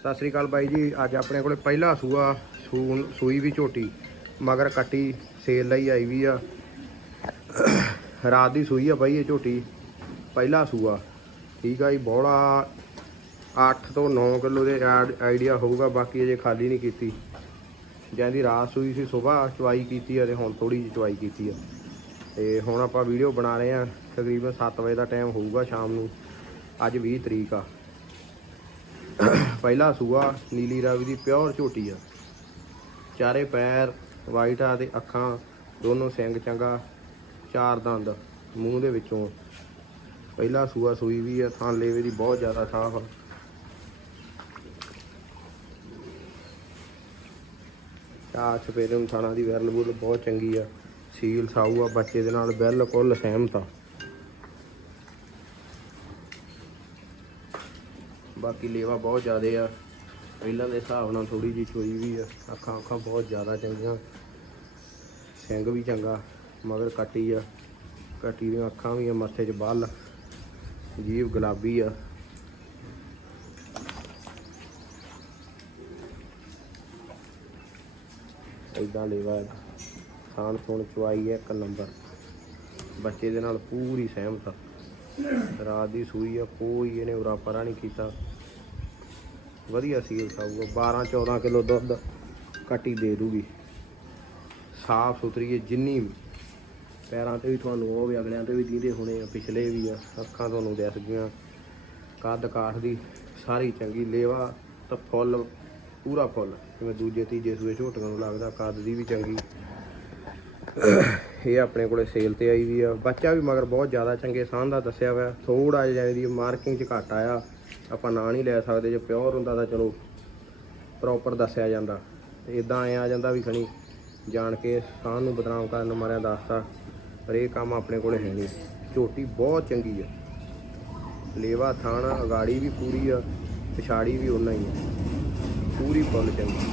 ਸਤਿ ਸ੍ਰੀ ਅਕਾਲ ਬਾਈ ਜੀ। ਅੱਜ ਆਪਣੇ ਕੋਲੇ ਪਹਿਲਾ ਸੂਆ ਸੂ- ਸੂਈ ਵੀ ਝੋਟੀ, ਮਗਰ ਕੱਟੀ, ਸੇਲ ਲਈ ਆਈ ਵੀ ਆ। ਰਾਤ ਦੀ ਸੂਈ ਆ ਬਾਈ ਇਹ ਝੋਟੀ, ਪਹਿਲਾ ਸੂਆ। ਠੀਕ ਆ ਜੀ, ਬੋਲਾ 8 ਤੋਂ 9 ਕਿਲੋ ਦੇ ਆਈਡੀਆ ਹੋਊਗਾ, ਬਾਕੀ ਅਜੇ ਖਾਲੀ ਨਹੀਂ ਕੀਤੀ। ਜਾਂਦੀ ਰਾਤ ਸੂਈ ਸੀ ਸਵੇਰ ਚਵਾਈ ਕੀਤੀ ਆ ਤੇ ਹੁਣ ਥੋੜੀ ਜਿਹੀ ਚਵਾਈ ਕੀਤੀ ਆ। ਤੇ ਹੁਣ ਆਪਾਂ ਵੀਡੀਓ ਬਣਾ ਰਹੇ ਆ, ਤਕਰੀਬਨ 7 ਵਜੇ ਦਾ ਟਾਈਮ ਹੋਊਗਾ ਸ਼ਾਮ ਨੂੰ। ਅੱਜ 20 ਤਰੀਕ ਆ। ਪਹਿਲਾ ਸੂਆ ਨੀਲੀ ਰਾਵੀ ਦੀ ਪਿਓਰ ਝੋਟੀ ਆ। ਚਾਰੇ ਪੈਰ ਵਾਈਟ ਆ ਤੇ ਅੱਖਾਂ ਦੋਨੋਂ ਸਿੰਗ ਚੰਗਾ, ਚਾਰ ਦੰਦ ਮੂੰਹ ਦੇ ਵਿੱਚੋਂ। ਪਹਿਲਾ ਸੂਆ ਸੂਈ ਵੀ ਆ, ਥਾਂ ਲੇਵੇ ਦੀ ਬਹੁਤ ਜ਼ਿਆਦਾ ਸਾਫ਼ ਆ। ਚਾਰ ਛਪੇਰੇ ਨੂੰ ਥਾਣਾ ਦੀ ਵੈਰਲ ਬੁੱਲ ਬਹੁਤ ਚੰਗੀ ਆ। ਸੀਲ ਸਾਊ ਆ, ਬੱਚੇ ਦੇ ਨਾਲ ਬਿਲਕੁਲ ਸਹਿਮਤ ਆ। ਬਾਕੀ ਲੇਵਾ ਬਹੁਤ ਜ਼ਿਆਦੇ ਆ। ਪਹਿਲਾਂ ਦੇ ਹਿਸਾਬ ਨਾਲ ਥੋੜੀ ਜਿਹੀ ਚੋਈ ਵੀ ਆ। ਅੱਖਾਂ ਅੱਖਾਂ ਬਹੁਤ ਜ਼ਿਆਦਾ ਚੰਗੀਆਂ। ਸਿੰਘ ਵੀ ਚੰਗਾ, ਮਗਰ ਕੱਟੀ ਆ। ਕੱਟੀ ਦੀਆਂ ਅੱਖਾਂ ਵੀ ਆ, ਮੱਥੇ 'ਚ ਬੱਲ, ਜੀਭ ਗੁਲਾਬੀ ਆ। ਇਦਾਂ ਲੇਵਾ ਇਹਦਾ। ਖਾਣ ਖੂਣ ਚਵਾਈ ਹੈ ਇੱਕ ਨੰਬਰ। ਬੱਚੇ ਦੇ ਨਾਲ ਪੂਰੀ ਸਹਿਮਤ ਆ। ਰਾਤ ਦੀ ਸੂਈ ਆ, ਕੋਈ ਇਹਨੇ ਉਰਾ ਪਰਾ ਨਹੀਂ ਕੀਤਾ। ਵਧੀਆ ਸੀਲ ਸਾਊਗਾ 12 14 ਕਿਲੋ ਦੁੱਧ ਕੱਟੀ ਦੇ ਦੂਗੀ। ਸਾਫ਼ ਸੁਥਰੀ ਹੈ, ਜਿੰਨੀ ਵੀ ਪੈਰਾਂ ਤੇ ਵੀ ਤੁਹਾਨੂੰ ਉਹ ਵੀ ਅਗਲਿਆਂ ਤੇ ਵੀ ਦੀਦੇ ਹੋਣੇ ਆ, ਪਿਛਲੇ ਵੀ ਆ, ਅੱਖਾਂ ਤੁਹਾਨੂੰ ਦਿਸ ਗਈਆਂ। ਕੱਦ ਕਾਠ ਦੀ ਸਾਰੀ ਚੰਗੀ, ਲੇਵਾ ਤਾਂ ਫੁੱਲ, ਪੂਰਾ ਫੁੱਲ। ਜਿਵੇਂ ਦੂਜੇ, ਤੀਜੇ ਸੂਏ ਝੋਟੀਆਂ ਨੂੰ ਲੱਗਦਾ, ਕੱਦ ਦੀ ਵੀ ਚੰਗੀ। ਇਹ ਆਪਣੇ ਕੋਲੇ ਸੇਲ ਤੇ ਆਈ ਵੀ ਆ। ਬੱਚਾ ਵੀ ਮਗਰ ਬਹੁਤ ਜ਼ਿਆਦਾ ਚੰਗੇ ਸਾਹ ਦਾ ਦੱਸਿਆ ਹੋਇਆ। ਥੋੜਾ ਜਿਹਾ ਇਹਦੀ ਮਾਰਕਿੰਗ 'ਚ ਘੱਟ ਆਇਆ। ਆਪਾਂ ਨਾਂ ਨਹੀਂ ਲੈ ਸਕਦੇ, ਜੇ ਪਿਓਰ ਹੁੰਦਾ ਤਾਂ ਚਲੋ ਪ੍ਰੋਪਰ ਦੱਸਿਆ ਜਾਂਦਾ। ਤੇ ਇਦਾਂ ਐ ਆ ਜਾਂਦਾ ਵੀ ਖਣੀ ਜਾਣ ਕੇ ਸਾਹ ਨੂੰ ਬਦਨਾਮ ਕਰਨ ਮਾਰਿਆ ਦੱਸਦਾ ਪਰ ਇਹ ਕੰਮ ਆਪਣੇ ਕੋਲੇ ਹੈ ਨਹੀਂ। ਝੋਟੀ ਬਹੁਤ ਚੰਗੀ ਆ। ਲੇਵਾ, ਥਾਣਾ, ਅਗਾੜੀ ਵੀ ਪੂਰੀ ਆ। ਪਿਛਾੜੀ ਵੀ ਉਨਾ ਹੀ ਆ। ਪੂਰੀ ਫੁੱਲ ਚੰਗੀ।